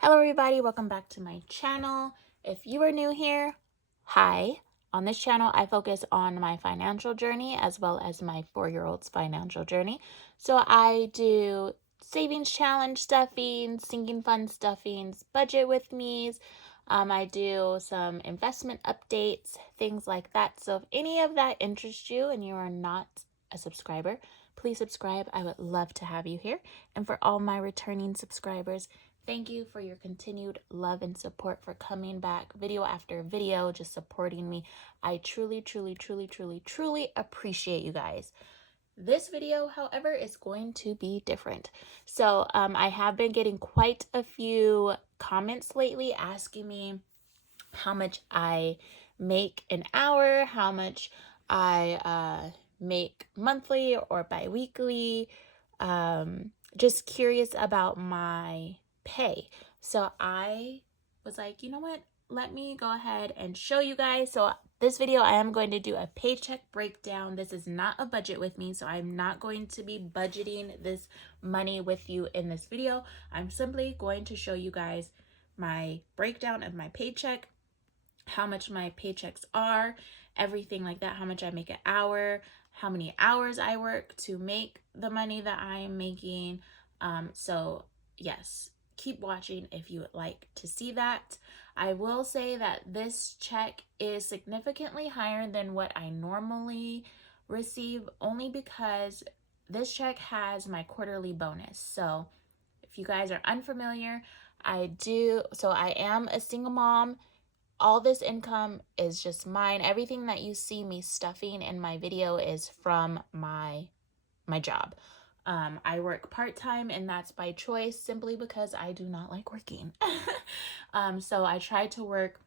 Hello everybody, welcome back to my channel. If you are new here, hi. On this channel, I focus on my financial journey as well as my 4-year-old's financial journey. So I do savings challenge stuffings, sinking fund stuffings, budget with me's. I do some investment updates, things like that. So if any of that interests you and you are not a subscriber, please subscribe. I would love to have you here. And for all my returning subscribers, thank you for your continued love and support, for coming back video after video, just supporting me. I truly appreciate you guys. This video, however, is going to be different. So I have been getting quite a few comments lately asking me how much I make an hour, how much I make monthly or bi-weekly. Just curious about my pay. So I was like, you know what? Let me go ahead and show you guys. So this video, I am going to do a paycheck breakdown. This is not a budget with me, so I'm not going to be budgeting this money with you in this video. I'm simply going to show you guys my breakdown of my paycheck, how much my paychecks are, everything like that, how much I make an hour, how many hours I work to make the money that I am making. So yes, keep watching if you would like to see that. I will say that this check is significantly higher than what I normally receive, only because this check has my quarterly bonus. So if you guys are unfamiliar, I am a single mom. All this income is just mine. Everything that you see me stuffing in my video is from my job. I work part-time, and that's by choice, simply because I do not like working. So I try to work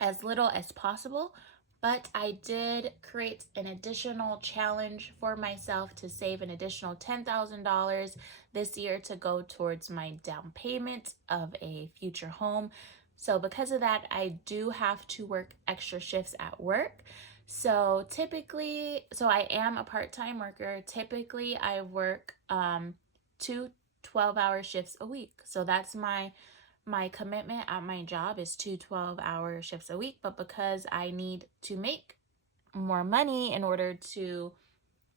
as little as possible, but I did create an additional challenge for myself to save an additional $10,000 this year to go towards my down payment of a future home. So because of that, I do have to work extra shifts at work. So I am a part-time worker. Typically, I work 2 12-hour shifts a week. So that's my commitment at my job is 2 12-hour shifts a week. But because I need to make more money in order to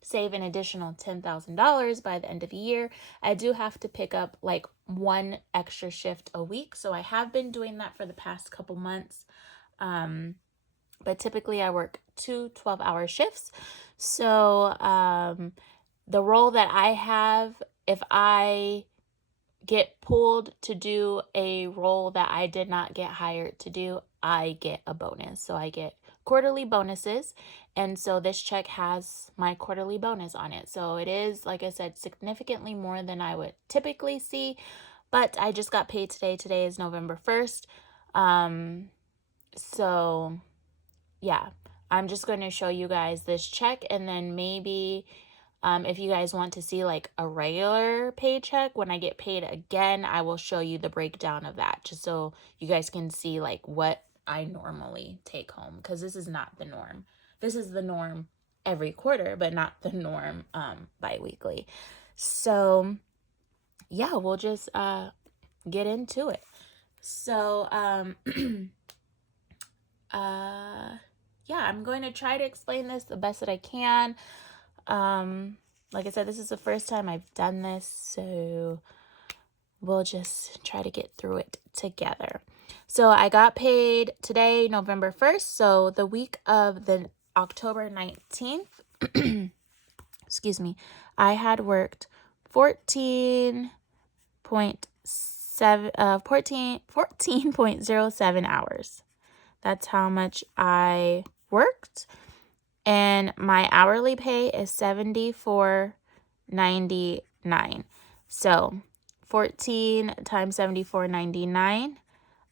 save an additional $10,000 by the end of the year, I do have to pick up like one extra shift a week. So I have been doing that for the past couple months. But typically I work 2 12-hour shifts. So the role that I have, if I get pulled to do a role that I did not get hired to do, I get a bonus. So I get quarterly bonuses. And so this check has my quarterly bonus on it. So it is, like I said, significantly more than I would typically see. But I just got paid today. Today is November 1st. So yeah, I'm just going to show you guys this check, and then maybe if you guys want to see like a regular paycheck, when I get paid again, I will show you the breakdown of that, just so you guys can see like what I normally take home, because this is not the norm. This is the norm every quarter, but not the norm bi-weekly. So yeah, we'll just get into it. So yeah, I'm going to try to explain this the best that I can. Like I said, this is the first time I've done this, so we'll just try to get through it together. So I got paid today, November 1st, so the week of the October 19th, excuse me, I had worked 14.07 hours. That's how much I worked. And my hourly pay is $74.99. So 14 times $74.99,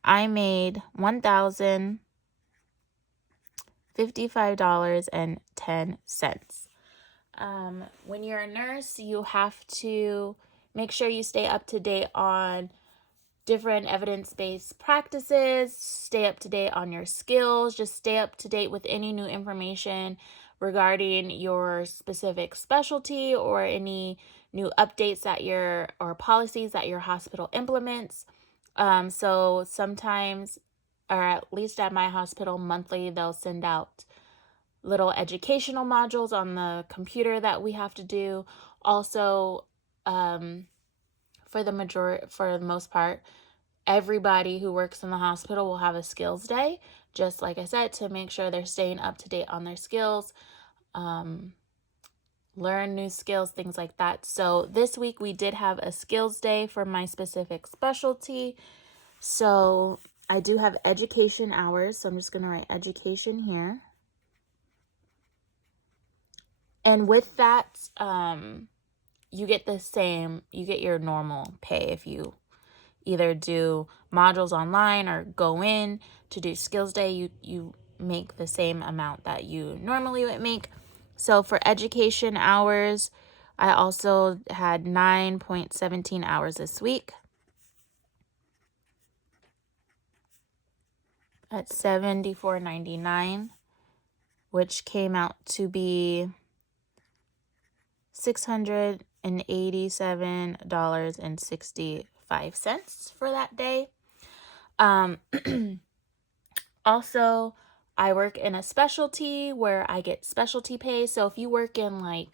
I made $1,055.10. When you're a nurse, you have to make sure you stay up to date on different evidence-based practices, stay up to date on your skills, just stay up to date with any new information regarding your specific specialty or any new updates or policies that your hospital implements. So sometimes, or at least at my hospital, monthly, they'll send out little educational modules on the computer that we have to do. Also, for the most part, everybody who works in the hospital will have a skills day, just like I said, to make sure they're staying up to date on their skills, learn new skills, things like that. So this week we did have a skills day for my specific specialty. So I do have education hours. So I'm just going to write education here. And with that, you get your normal pay if you either do modules online or go in to do skills day. You make the same amount that you normally would make. So for education hours, I also had 9.17 hours this week at $74.99, which came out to be $687.65 for that day. Also, I work in a specialty where I get specialty pay. So if you work in the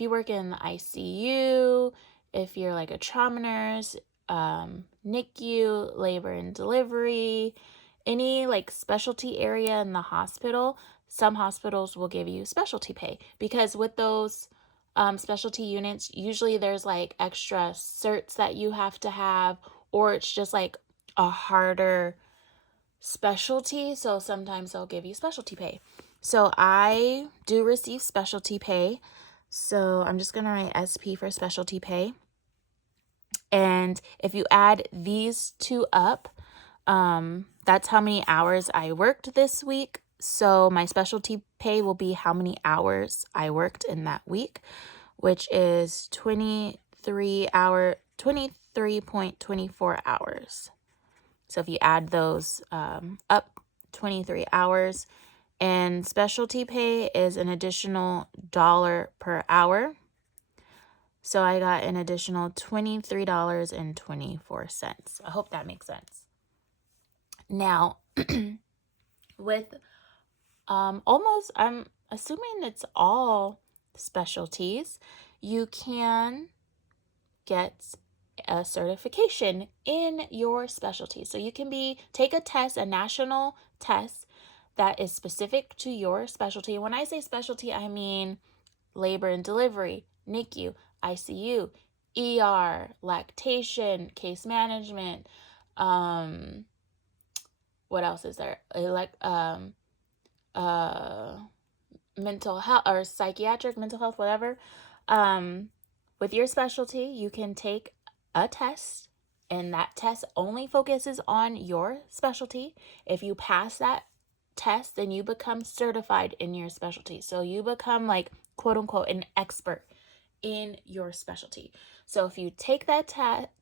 ICU, if you're like a trauma nurse, NICU, labor and delivery, any like specialty area in the hospital, some hospitals will give you specialty pay, because with those specialty units, usually there's like extra certs that you have to have, or it's just like a harder specialty. So sometimes they'll give you specialty pay. So I do receive specialty pay. So I'm just going to write SP for specialty pay. And if you add these two up, that's how many hours I worked this week. So my specialty pay will be how many hours I worked in that week, which is 23.24 hours. So if you add those up, 23 hours. And specialty pay is an additional $1 per hour. So I got an additional $23.24. I hope that makes sense. Now, with I'm assuming it's all specialties, you can get a certification in your specialty. So you can take a test, a national test that is specific to your specialty. When I say specialty, I mean labor and delivery, NICU, ICU, ER, lactation, case management. What else is there? Mental health or psychiatric, mental health, whatever. With your specialty, you can take a test, and that test only focuses on your specialty. If you pass that test, then you become certified in your specialty. So you become like, quote unquote, an expert in your specialty. So if you take that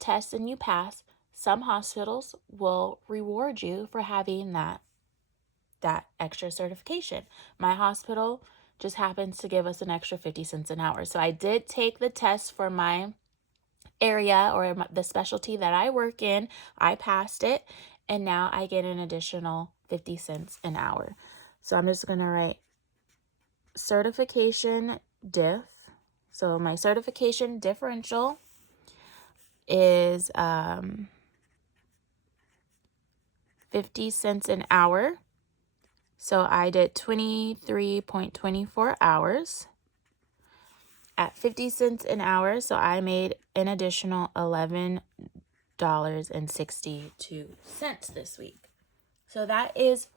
test and you pass, some hospitals will reward you for having that extra certification. My hospital just happens to give us an extra 50 cents an hour. So I did take the test for my area or the specialty that I work in. I passed it, and now I get an additional 50 cents an hour. So I'm just going to write certification diff. So my certification differential is 50 cents an hour. So I did 23.24 hours at 50 cents an hour. So I made an additional $11.62 this week. So that is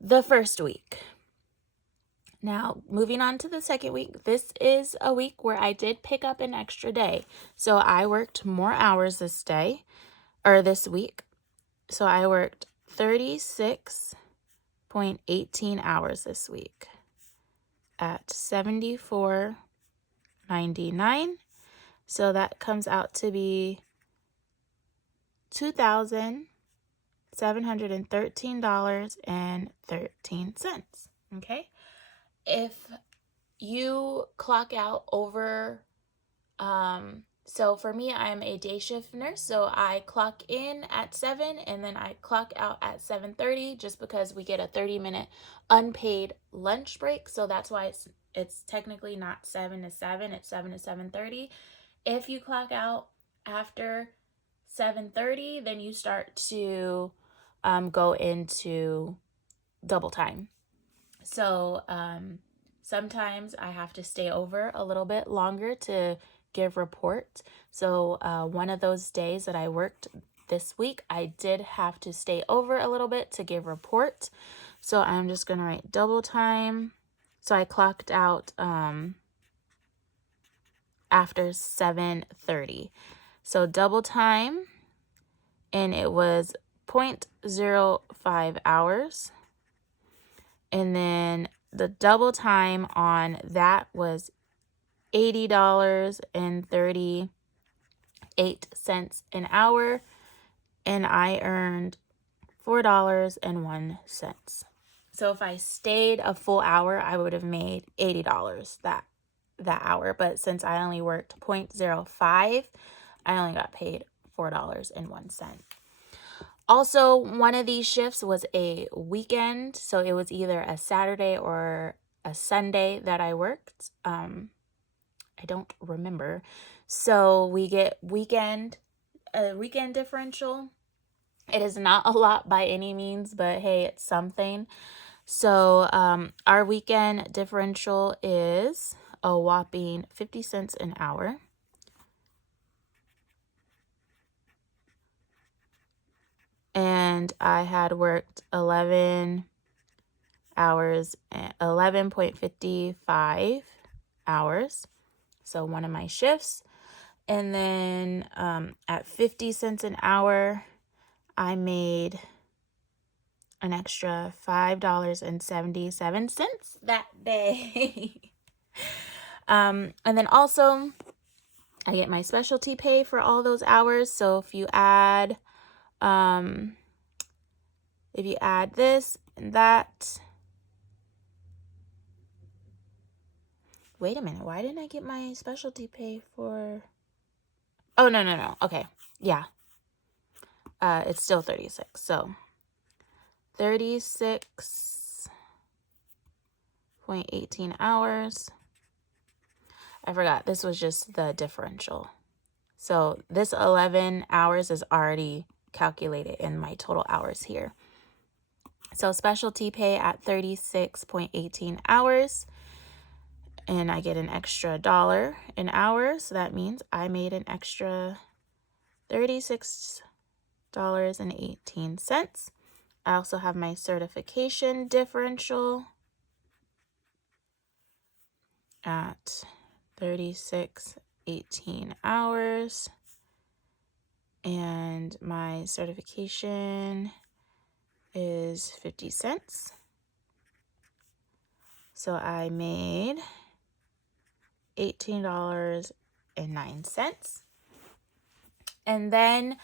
the first week. Now, moving on to the second week, this is a week where I did pick up an extra day. So I worked more hours this week. So I worked 36.18 hours this week at $74.99. So that comes out to be $2,713.13. Okay. If you clock out over So for me, I'm a day shift nurse, so I clock in at 7 and then I clock out at 7:30 just because we get a 30-minute unpaid lunch break. So that's why it's technically not 7 to 7, it's 7 to 7:30. If you clock out after 7:30, then you start to go into double time. So sometimes I have to stay over a little bit longer to give report. So one of those days that I worked this week, I did have to stay over a little bit to give report. So I'm just going to write double time. So I clocked out after 7:30. So double time, and it was 0.05 hours. And then the double time on that was $80.38 an hour, and I earned $4.01. So if I stayed a full hour, I would have made $80 that hour. But since I only worked 0.05, I only got paid $4.01. Also, one of these shifts was a weekend, so it was either a Saturday or a Sunday that I worked. I don't remember. So we get a weekend differential. It is not a lot by any means, but hey, it's something. So our weekend differential is a whopping 50 cents an hour. And I had worked 11 hours, 11.55 hours. So one of my shifts. And then at 50 cents an hour, I made an extra $5.77 that day. And then also, I get my specialty pay for all those hours. So if you add this and that. Wait a minute, why didn't I get my specialty pay for? Oh, no. Okay, yeah. It's still 36. So 36.18 hours. I forgot, this was just the differential. So this 11 hours is already calculated in my total hours here. So specialty pay at 36.18 hours. And I get an extra $1 an hour. So that means I made an extra $36.18. I also have my certification differential at 36.18 hours. And my certification is 50 cents. So I made $18.09. And then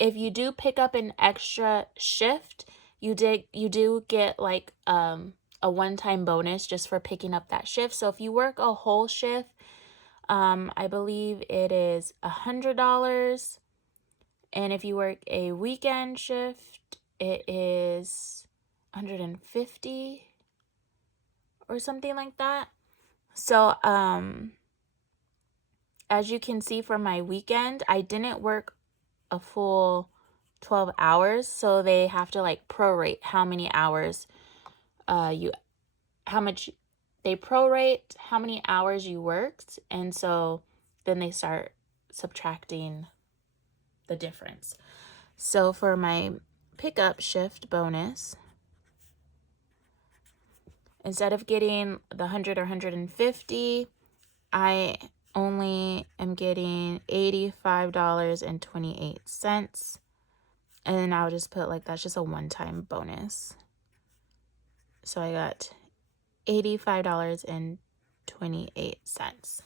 if you do pick up an extra shift, you do get like a one-time bonus just for picking up that shift. So if you work a whole shift, I believe it is $100. And if you work a weekend shift, it is $150 or something like that. So as you can see from my weekend, I didn't work a full 12 hours, so they have to like prorate how many hours they prorate how many hours you worked, and so then they start subtracting the difference. So for my pickup shift bonus, instead of getting the 100 or 150, I only am getting $85.28. And then I'll just put like that's just a one-time bonus. So I got $85.28.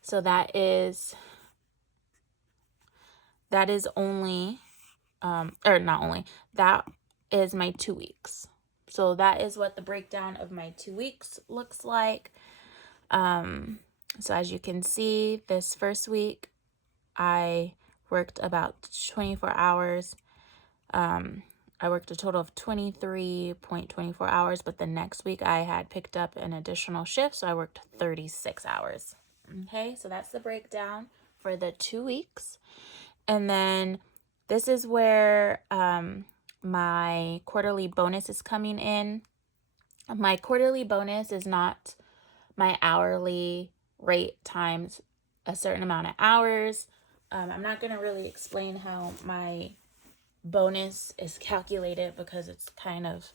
So that is only that is my 2 weeks. So that is what the breakdown of my 2 weeks looks like. So as you can see, this first week, I worked about 24 hours. I worked a total of 23.24 hours, but the next week I had picked up an additional shift, so I worked 36 hours. Okay, so that's the breakdown for the 2 weeks. And then this is where my quarterly bonus is coming in. My quarterly bonus is not my hourly rate times a certain amount of hours. I'm not going to really explain how my bonus is calculated because it's kind of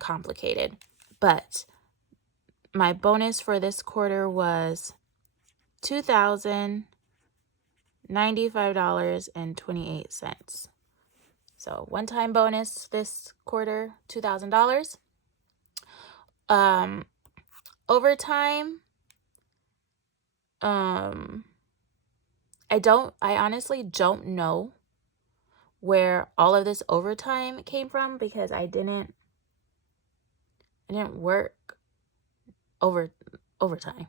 complicated. But my bonus for this quarter was $2,095.28. So one-time bonus this quarter, $2,000. Overtime, I honestly don't know where all of this overtime came from because I didn't work overtime.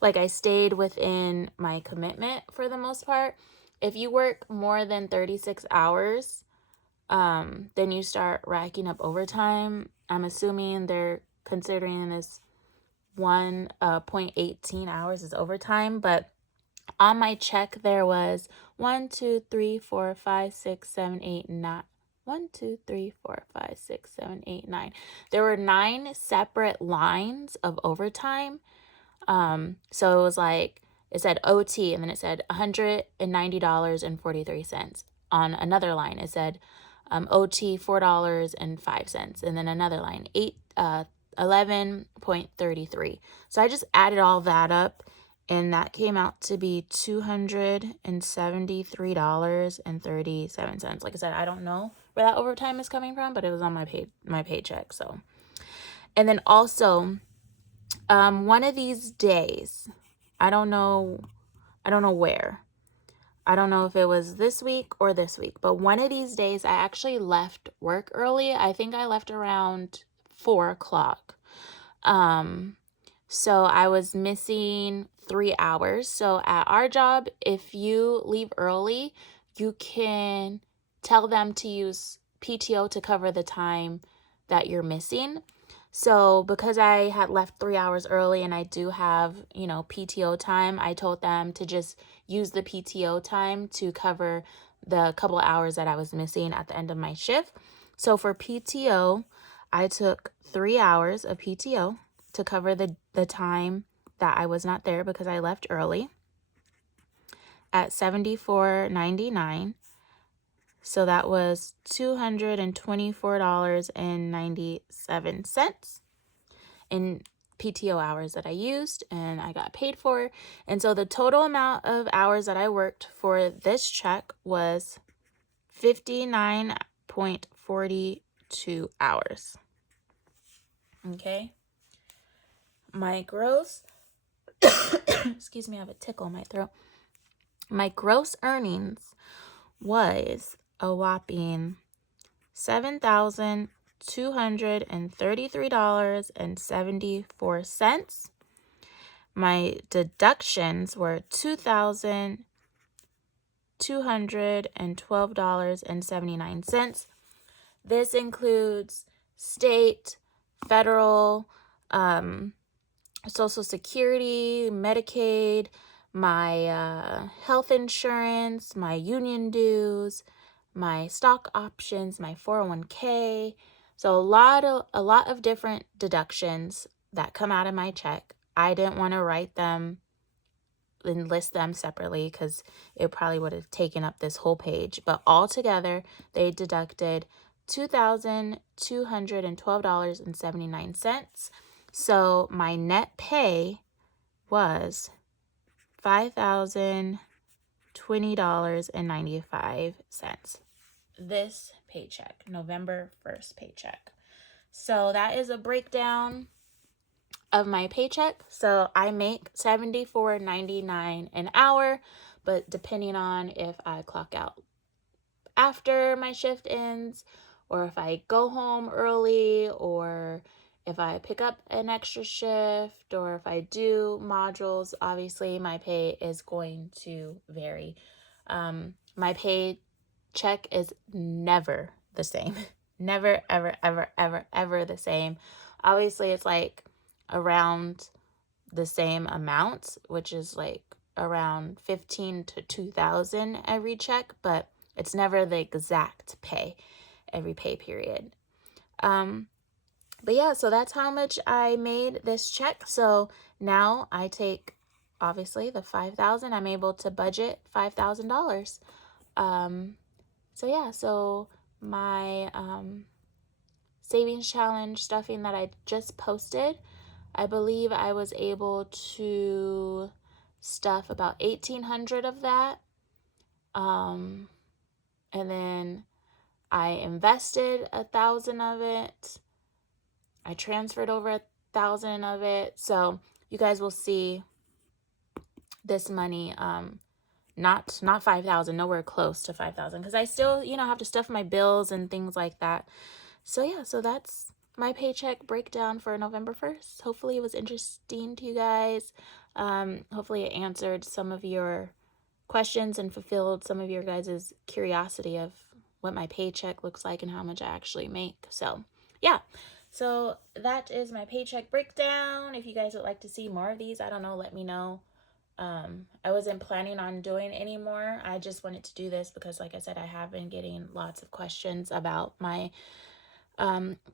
Like, I stayed within my commitment for the most part. If you work more than 36 hours, then you start racking up overtime. I'm assuming they're considering this 1.18 hours as overtime, but on my check there was 1, 2, 3, 4, 5, 6, 7, 8, 9. 1, 2, 3, 4, 5, 6, 7, 8, 9. There were 9 separate lines of overtime. So it was like, it said OT, and then it said $190.43. On another line, it said OT $4.05, and then another line 11.33. So I just added all that up, and that came out to be $273.37. Like I said, I don't know where that overtime is coming from, but it was on my paycheck. So, and then also, one of these days, I don't know where. I don't know if it was this week or this week, but one of these days I actually left work early. I think I left around 4 o'clock. So I was missing 3 hours. So at our job, if you leave early, you can tell them to use PTO to cover the time that you're missing. So because I had left 3 hours early and I do have, PTO time, I told them to just use the PTO time to cover the couple hours that I was missing at the end of my shift. So for PTO, I took 3 hours of PTO to cover the time that I was not there because I left early at $74.99. So that was $224.97 in PTO hours that I used and I got paid for. And so the total amount of hours that I worked for this check was 59.42 hours. Okay. My gross, excuse me, I have a tickle in my throat. My gross earnings was a whopping $7,233.74. My deductions were $2,212.79. This includes state, federal, Social Security, Medicaid, my health insurance, my union dues, my stock options, my 401k. So a lot of different deductions that come out of my check. I didn't want to write them and list them separately because it probably would have taken up this whole page. But altogether, they deducted $2,212.79. So my net pay was $5,020.95. This paycheck, November 1st paycheck. So that is a breakdown of my paycheck. So I make $74.99 an hour, but depending on if I clock out after my shift ends, or if I go home early, or if I pick up an extra shift or if I do modules, obviously my pay is going to vary. My paycheck is never the same. Never, ever, ever, ever, ever the same. Obviously, it's like around the same amount, which is like around 15 to 2,000 every check, but it's never the exact pay every pay period. But yeah, so that's how much I made this check. So now I take, obviously, the 5,000. I'm able to budget $5,000. So yeah, so my savings challenge stuffing that I just posted, I believe I was able to stuff about 1,800 of that. And then I invested 1,000 of it. I transferred over 1,000 of it. So you guys will see this money, not 5,000, nowhere close to 5,000, because I still, have to stuff my bills and things like that. So yeah, so that's my paycheck breakdown for November 1st. Hopefully it was interesting to you guys. Hopefully it answered some of your questions and fulfilled some of your guys' curiosity of what my paycheck looks like and how much I actually make. So yeah, so that is my paycheck breakdown. If you guys would like to see more of these, I don't know, let me know. I wasn't planning on doing any more. I just wanted to do this because, like I said, I have been getting lots of questions about my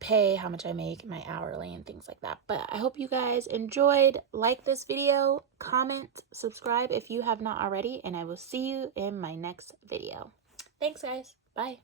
pay, how much I make, my hourly, and things like that. But I hope you guys enjoyed. Like this video, comment, subscribe if you have not already, and I will see you in my next video. Thanks, guys. Bye.